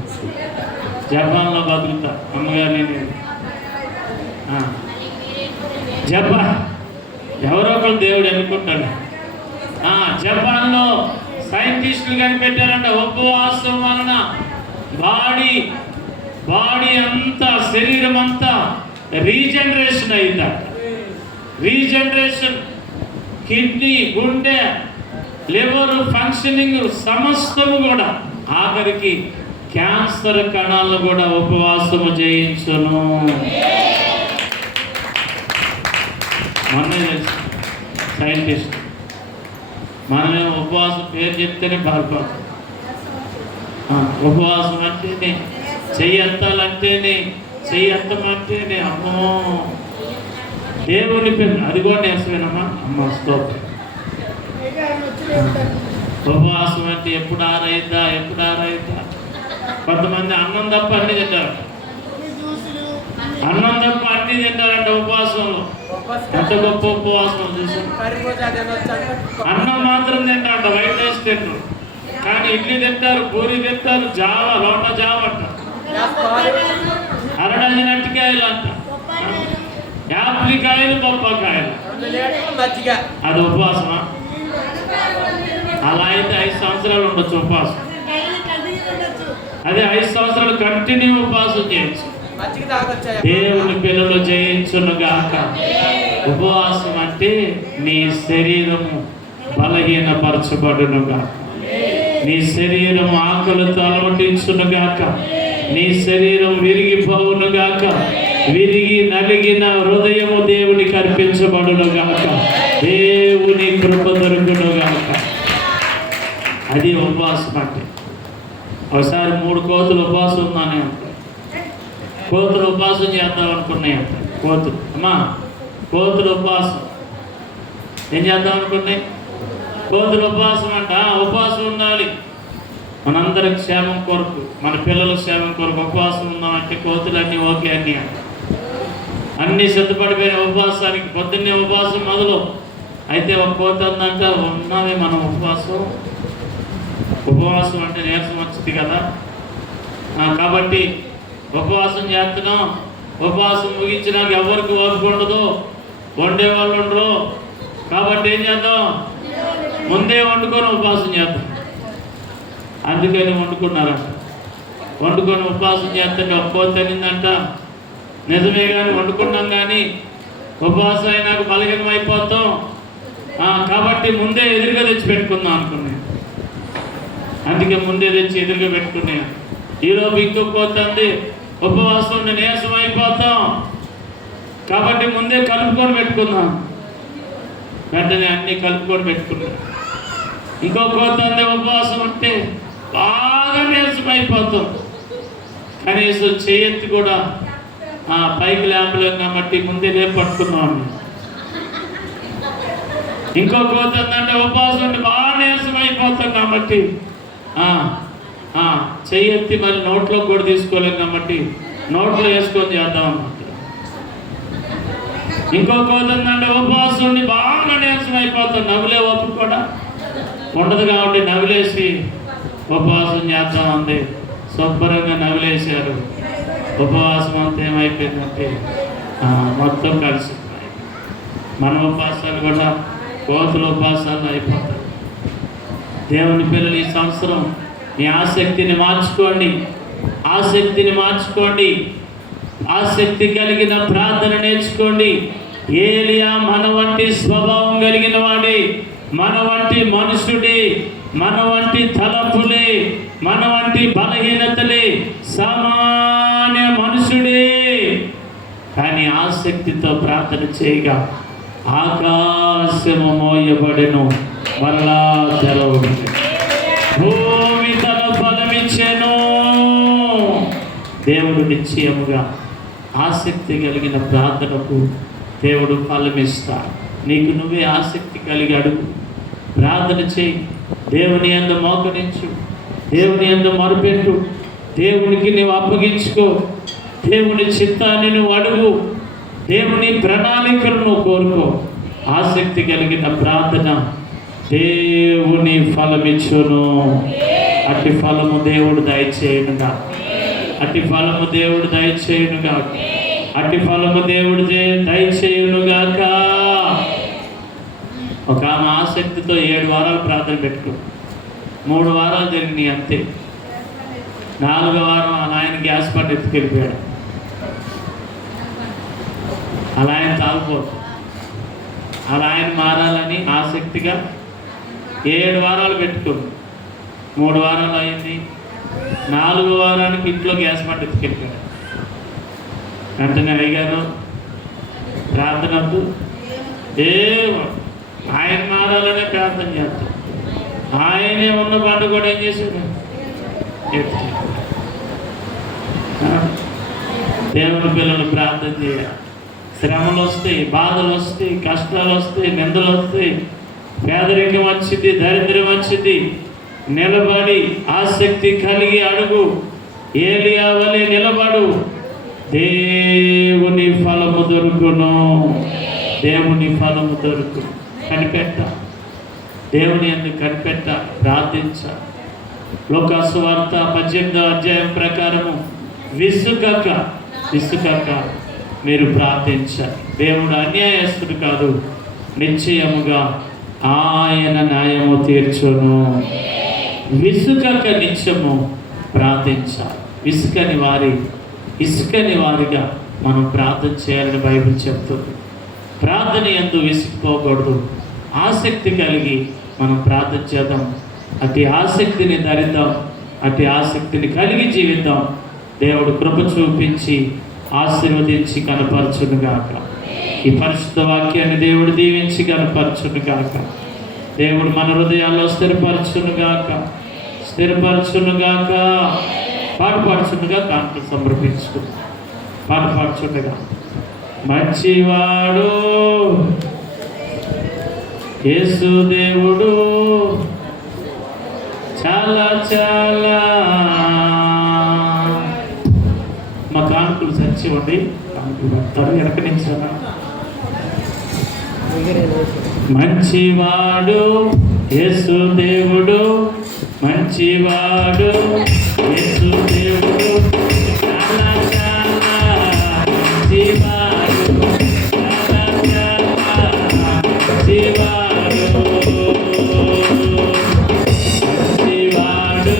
జపాన్లో బతుకుతా అమ్మగారు. నేను జపాన్ ఎవరో ఒకరు దేవుడు ఎన్నుకుంటాడు. జపాన్లో సైంటిస్టులు కనిపెట్టారంట, ఉపవాసం వలన బాడీ అంతా, శరీరం అంతా రీజనరేషన్ అయిందా. రీజనరేషన్, కిడ్నీ, గుండె, లివర్ ఫంక్షనింగ్ సమస్తము కూడా, ఆఖరికి క్యాన్సర్ కణాలను కూడా ఉపవాసము చేయించును. మనమే తెలుసు సైంటిస్ట్. మనమే ఉపవాసం పేరు చెప్తేనే బాధపడతాం. ఉపవాసం అంటేనే, చెయ్యి ఎత్తాలంటేనే, చెయ్యి ఎత్తమంటేనే అమ్మో దేవుని పేరు. అది కూడా నేర్చుకున్నామా అమ్మ స్తోత్రం. ఉపవాసం అంటే ఎప్పుడు ఆరైద్దా. కొంతమంది అన్నం తప్ప అన్ని తింటారు, అన్నం తప్ప అన్ని తింటారంట ఉపవాసంలో. ఎంత గొప్ప ఉపవాసం చూసి. అన్నం మాత్రం తింటారంట, వైట్ రైస్ తింటారు, కానీ ఇడ్లీ తింటారు, పూరి తింటారు, జావా, లోట జావా అంట, అరడజన అరటికాయలు అంట, యాప్లికాయలు, బొప్పకాయలు. అది ఉపవాసమా? అలా అయితే 5 సంవత్సరాలు ఉండొచ్చు ఉపవాసం. అదే 5 సంవత్సరాలు కంటిన్యూ ఉపవాసం చేయొచ్చు. దేవుని పిల్లలు జయించునుగాక. ఉపవాసం అంటే నీ శరీరము బలహీనపరచబడునుగాక, నీ శరీరం ఆకలితో అలమటించునుగాక, నీ శరీరం విరిగిపోవునుగాక, విరిగి నలిగిన హృదయము దేవునికి అర్పించబడునుగాక, దేవుని కృప దొరుకునుగాక. అది ఉపవాసం అంటే. ఒకసారి 3 కోతులు ఉపవాసం ఉన్నానే అంట. కోతులు ఉపవాసం చేద్దాం అనుకున్నాయి అంట. కోతులు ఉపవాసం ఏం చేద్దాం అనుకున్నాయి? కోతులు ఉపవాసం అంట. ఉపవాసం ఉండాలి మనందరి క్షేమం కొరకు, మన పిల్లల క్షేమం కొరకు ఉపవాసం ఉన్నామంటే కోతులన్నీ ఓకే అన్నీ అంట. అన్నీ సిద్ధపడిపోయిన ఉపవాసానికి. పొద్దున్నే ఉపవాసం మొదలు అయితే ఒక కోత ఉందంట, ఉన్నామే మనం ఉపవాసం అంటే నీరసం వచ్చింది కదా, కాబట్టి ఉపవాసం చేస్తున్నాం. ఉపవాసం ముగించినాక ఎవరికి ఓపిక ఉండదు, వండేవాళ్ళు ఉండరు. కాబట్టి ఏం చేద్దాం? ముందే వండుకొని ఉపవాసం చేద్దాం. అందుకని వండుకున్నారంట. వండుకొని ఉపవాసం చేస్తుంటే ఒక కోత తినిందంట. నిజమే కానీ వండుకున్నాం, కానీ ఉపవాసం అయినాక బలహీనం అయిపోతాం, కాబట్టి ముందే ఎదురుగా తెచ్చి పెట్టుకుందాం అనుకున్నాను. అందుకే ముందే తెచ్చి ఎదురుగా పెట్టుకున్నాను. ఈరోజు ఇంకో కోతుంది, ఉపవాసం ఉండి నీరసం అయిపోతాం, కాబట్టి ముందే కలుపుకొని పెట్టుకుందాం. వెంటనే అన్నీ కలుపుకొని పెట్టుకున్నాం. ఇంకో కోతుంది, ఉపవాసం ఉంటే బాగా నీరసం అయిపోతాం, కనీసం చేయెత్తి కూడా పైకి లేపలేం కాబట్టి ముందే లేపు పట్టుకున్నాం. ఇంకో కోతుందంటే ఉపవాసం ఉంటే బాగా నీరసం అయిపోతాం కాబట్టి చెయ్యెత్తి మరి నోట్లో కూడా తీసుకోలేం కాబట్టి నోట్లో వేసుకొని చేద్దాం అన్నమాట. ఇంకో కోతుందంటే ఉపవాసం ఉండి బాగా నీరసం అయిపోతాం, నవ్వులే ఓపిక కూడా ఉండదు కాబట్టి నవ్వులేసి ఉపవాసం చేద్దాం అంది. శుభ్రంగా నవ్వులేసారు. ఉపవాసం అంతా ఏమైపోయిందంటే మొత్తం కలిసి మన ఉపవాసాలు కూడా కోతుల ఉపవాసాలు అయిపోతాయి. దేవుని పిల్లలు ఈ సంవత్సరం నీ ఆసక్తిని మార్చుకోండి, ఆసక్తి కలిగిన ప్రార్థన నేర్చుకోండి. ఏలియా మన వంటి స్వభావం కలిగిన వాడే, మన వంటి మనుషుడే, మన వంటి తలపులే, మన వంటి బలహీనతలే, సామాన్య మనుషుడే. కానీ ఆసక్తితో ప్రార్థన చేయగా ఆకాశము మోయబడెను, మరలా తెరవబడెను, భూమి తన ఫలమిచ్చెను. దేవుడు నిశ్చయముగా ఆసక్తి కలిగిన ప్రార్థనకు దేవుడు ఫలమిస్తాడు. నీకు నువ్వే ఆసక్తి కలిగి అడుగు, ప్రార్థన చేయి, దేవుని యందు మోకరించు, దేవుని యందు మొరపెట్టు, దేవునికి నువ్వు అప్పగించుకో, దేవుని చిత్తాన్ని నువ్వు అడుగు, దేవుని ప్రణాళికను నువ్వు కోరుకో. ఆసక్తి కలిగిన ప్రార్థన దేవుని ఫలమిచ్చును. అట్టి ఫలము దేవుడు దయచేయునుగా, అట్టి ఫలము దేవుడు దయచేయునుగా, అట్టి ఫలము దేవుడు దయచేయునుగాక. ఒక ఆమె ఆసక్తితో 7 వారాలు ప్రార్థన పెట్టుకో, 3 వారాలు జరిగినాయి అంతే. 4వ వారం అలా ఆయన గ్యాస్ పట్టు ఎత్తుకెళ్ళిపోయాడు. అలా ఆయన తాగిపోదు. అలా ఆయన మారాలని ఆసక్తిగా 7 వారాలు పెట్టుకుంది. 3 వారాలు అయింది. 4వ వారానికి ఇంట్లో గ్యాస్ పట్టు ఎత్తుకెళ్ళిపోయాడు. వెంటనే అయ్యగారు ప్రార్థన వద్దు, ఆయన మారాలనే ప్రార్థన చేస్తాం. ఆయనే ఉన్న బండ కూడా ఏం చేశాడు? దేవుని పిల్లలు ప్రార్థన చేయాలి. శ్రమలు వస్తాయి, బాధలు వస్తాయి, కష్టాలు వస్తాయి, నిందలు వస్తాయి, పేదరికం వచ్చింది, దరిద్రం వచ్చింది. నిలబడి ఆసక్తి కలిగి అడుగు, ఏలియా వలె నిలబడు, దేవుని ఫలము దొరుకును. దేవుని ఫలము దొరుకును. కనిపెట్ట, దేవుని అన్ని కనిపెట్ట, ప్రార్థించ. లోకాసు వార్త 18వ అధ్యాయం ప్రకారము విసుకక మీరు ప్రార్థించాలి. దేవుడు అన్యాయస్తుడు కాదు, నిశ్చయముగా ఆయన న్యాయము తీర్చును. విసుకక నిత్యము ప్రార్థించాలి. ఇసుకని వారిగా మనం ప్రార్థన చేయాలని బైబిల్ చెప్తుంది. ప్రార్థన యందు విసుకుపోకూడదు. ఆసక్తి కలిగి మనం ప్రార్థన చేద్దాం. అతి ఆసక్తిని ధరిద్దాం, అతి ఆసక్తిని కలిగి జీవిద్దాం. దేవుడు కృప చూపించి ఆశీర్వదించి కనపరచునుగాక. ఈ పరిశుద్ధ వాక్యాన్ని దేవుడు దీవించి కనపరచునుగాక. దేవుడు మన హృదయాల్లో స్థిరపరచునుగాక. పాట పాడుచుండగా కాంతి సమర్పించుకుంది. పాట పాడుచుండగా మంచివాడు యేసు దేవుడు, చాలా చాలా. మా కానుకలు చచ్చివ్వండి, కానుకలు పెడతారు వెనక నుంచి. మంచివాడు యేసు దేవుడు, మంచివాడు యేసు దేవుడు, చాలా చాలా మంచివాడు, చాలా చాలా మంచివాడు. మంచివాడు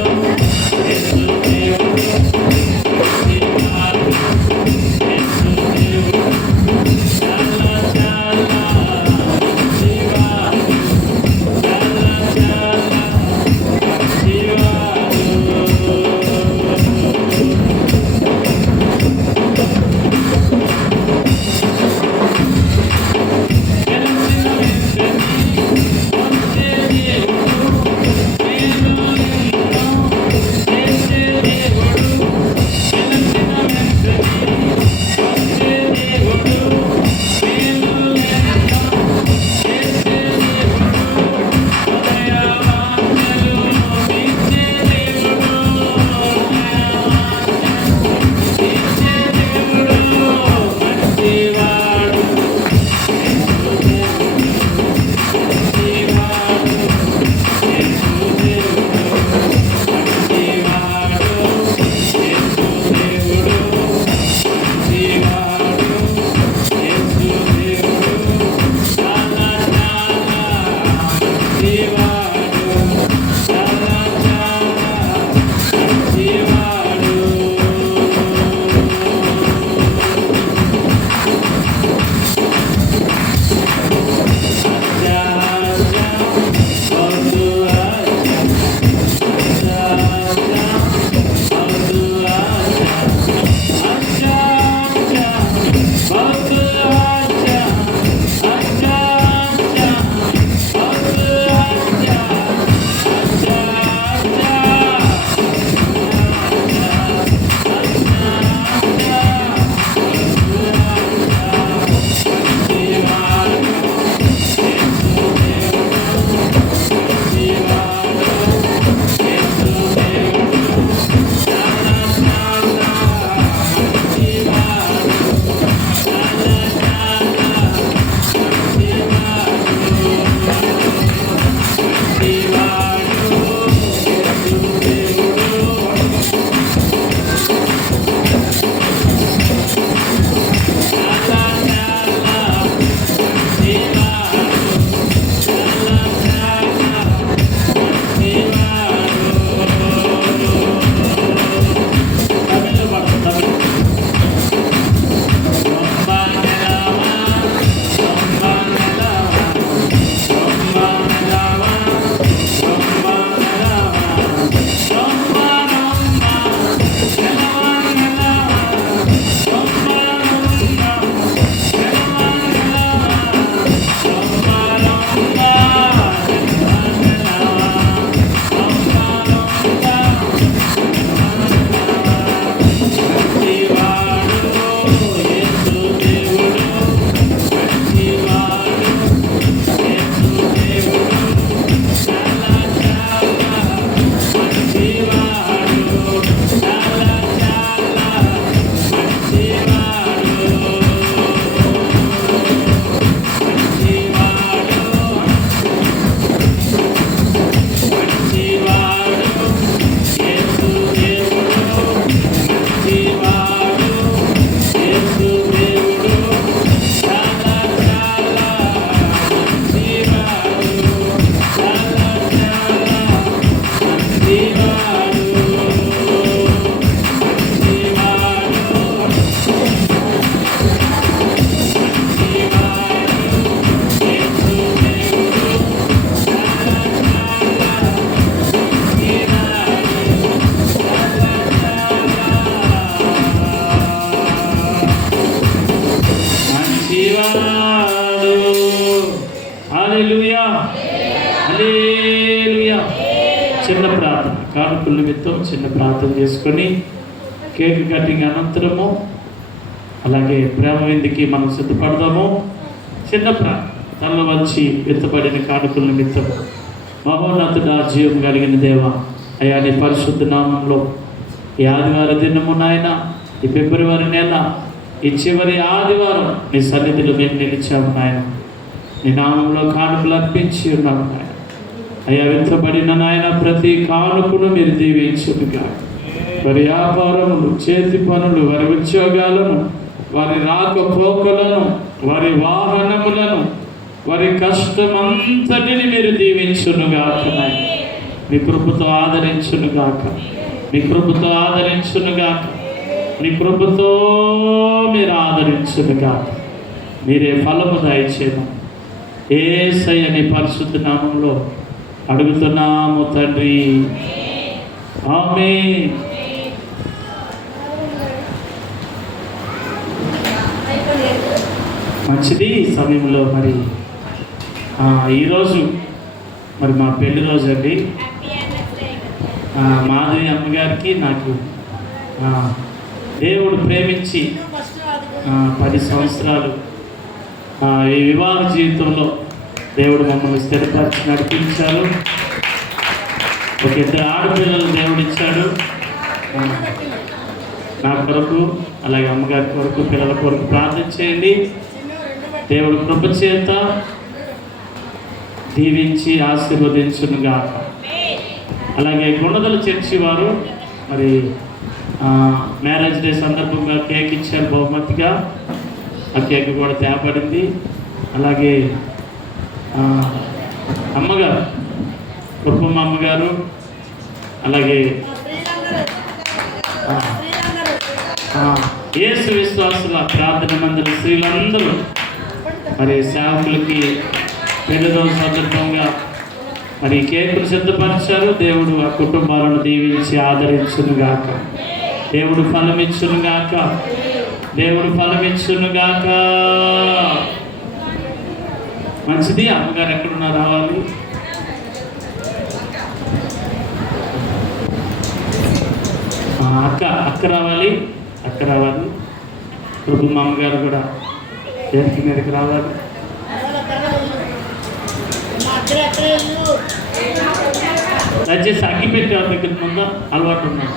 యేసు దేవుడు, మంచివాడు యేసు దేవుడు, చాలా చాలా మంచివాడు, చాలా చాలా మంచివాడు. హల్లెలూయా. చిన్న ప్రార్థన, కానుకల నిమిత్తం చిన్న ప్రార్థన చేసుకొని కేక్ కటింగ్ అనంతరము అలాగే ప్రేమ విందుకి మనం సిద్ధపడదాము. చిన్న ప్రార్థన, తనలో వచ్చి ఎత్తబడిన కానుకల నిమిత్తం. మహోన్నతుడా, జీవం కలిగిన దేవ, అయ్యా నీ పరిశుద్ధ నామంలో ఈ ఆదివార దినము నాయన, ఈ ఫిబ్రవరి నెల ఈ చివరి ఆదివారం నీ సన్నిధిలో మేము నిలిచాము నాయన. నీ నామంలో కానుకలు అర్పించి ఉన్నాము నాయన. అయ్యా వెత్తబడిన నాయన ప్రతి కానుకను మీరు దీవించుగా. వారి వ్యాపారములు, చేతి పనులు, వారి ఉద్యోగాలను, వారి రాకపోకలను, వారి వాహనములను, వారి కష్టమంతటిని మీరు దీవించునుగాక నాయన. మీ కృపతో ఆదరించునుగాక, మీ కృపతో ఆదరించునుగాక, మీ కృపతో మీరు ఆదరించునుగాక. మీరే ఫలము దయచేయమని యేసయ్య నీ పరిశుద్ధ నామంలో అడుగుతున్నాము తండ్రి. ఆమేన్. మంచిది. ఈ సమయంలో మరి ఈరోజు మరి మా పెళ్లి రోజు అండి. మాధవి అమ్మగారికి నాకు దేవుడు ప్రేమించి 10 సంవత్సరాలు ఈ వివాహ జీవితంలో దేవుడు మమ్మల్ని స్థిరపరిచి నడిపించారు. ఒక 2 ఆడపిల్లలు దేవుడు ఇచ్చాడు. నా కొరకు అలాగే అమ్మగారి కొరకు, పిల్లల కొరకు ప్రార్థన చేయండి. దేవుడు కృప చేత దీవించి ఆశీర్వదించునుగాక. అలాగే గుణదల చర్చి వారు మరి మ్యారేజ్ డే సందర్భంగా కేక్ ఇచ్చారు బహుమతిగా. ఆ కేక్ కూడా తేపడింది. అలాగే అమ్మగారు, కుప్పమ్మ అమ్మగారు, అలాగే యేసు విశ్వాసుల ప్రార్థన మందిర స్త్రీలందరూ మరి సేవకులకి పెళ్లి రోజు సందర్భంగా మరి కేకులు సిద్ధపరిచారు. దేవుడు ఆ కుటుంబాలను దీవించి ఆదరించునుగాక. దేవుడు ఫలమిచ్చునుగాక. దేవుడు ఫలమిచ్చునుగాక. మంచిది. అమ్మగారు ఎక్కడున్నా రావాలి. అక్క రావాలి. అక్క రావాలి. కుటుంబ అమ్మగారు కూడా దేనికి మీదకి రావాలి. దయచేసి అగ్గి పెట్టి వాళ్ళ దగ్గర ముందు అలవాటు ఉన్నాను.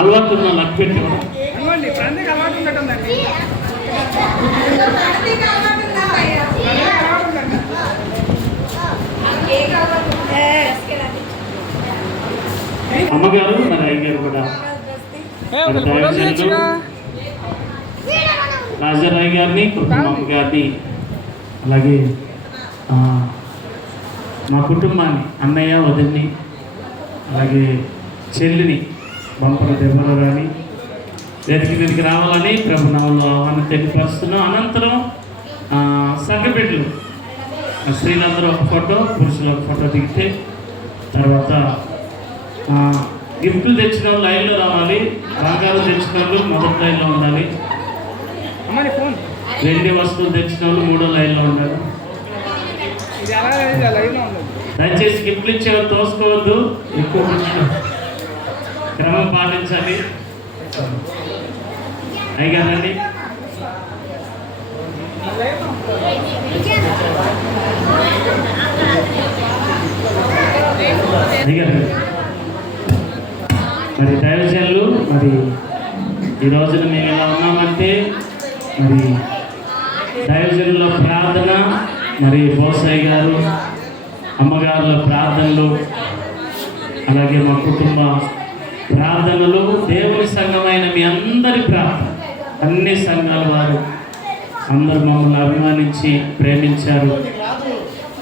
అలవాటు ఉన్నాను అగ్గి పెట్టి. అమ్మగారు మరి అయ్యగారు కూడా రాజారాయ్ గారిని, కుటుంబం గారిని, అలాగే మా కుటుంబాన్ని, అన్నయ్య, వదిన్ని, అలాగే చెల్లిని బంపర దెబ్బలు కానీ వెతికి రావాలని ప్రభు నామంలో ఆహ్వానం తెలియపరుస్తున్నాం. అనంతరం సంఘబిడ్డలు స్త్రీలందరూ ఒక ఫోటో, పురుషులు ఒక ఫోటో దిగితే తర్వాత గిఫ్ట్లు తెచ్చిన వాళ్ళు లైన్లో రావాలి. బంగారం తెచ్చిన వాళ్ళు మొదటి లైన్లో ఉండాలి. వెండి వస్తువులు తెచ్చిన వాళ్ళు 3వ లైన్లో ఉండాలి. దయచేసి గిఫ్ట్లు ఇచ్చేవారు తోసుకోవద్దు, ఎక్కువ క్రమం పాటించాలి. అయ్యారండి. మరి దైవజనులు, మరి ఈ రోజున మేము ఎలా ఉన్నామంటే మరి దైవజనుల ప్రార్థన, మరి బోసయ్య గారు అమ్మగారుల ప్రార్థనలు, అలాగే మా కుటుంబ ప్రార్థనలు, దేవుని సంఘమైన మీ అందరి ప్రార్థన, అన్ని సంఘాల వారు అందరూ మమ్మల్ని అభిమానించి ప్రేమించారు.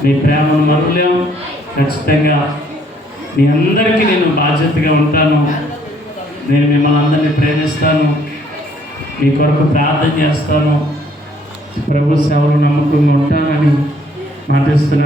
మీ ప్రేమను మరలేం. ఖచ్చితంగా మీ అందరికీ నేను బాధ్యతగా ఉంటాను. నేను మిమ్మల్ని అందరినీ ప్రేమిస్తాను. మీ కొరకు ప్రార్థన చేస్తాను. ప్రభు సేవలు నమ్మకంగా ఉంటానని మాటిస్తున్నాను.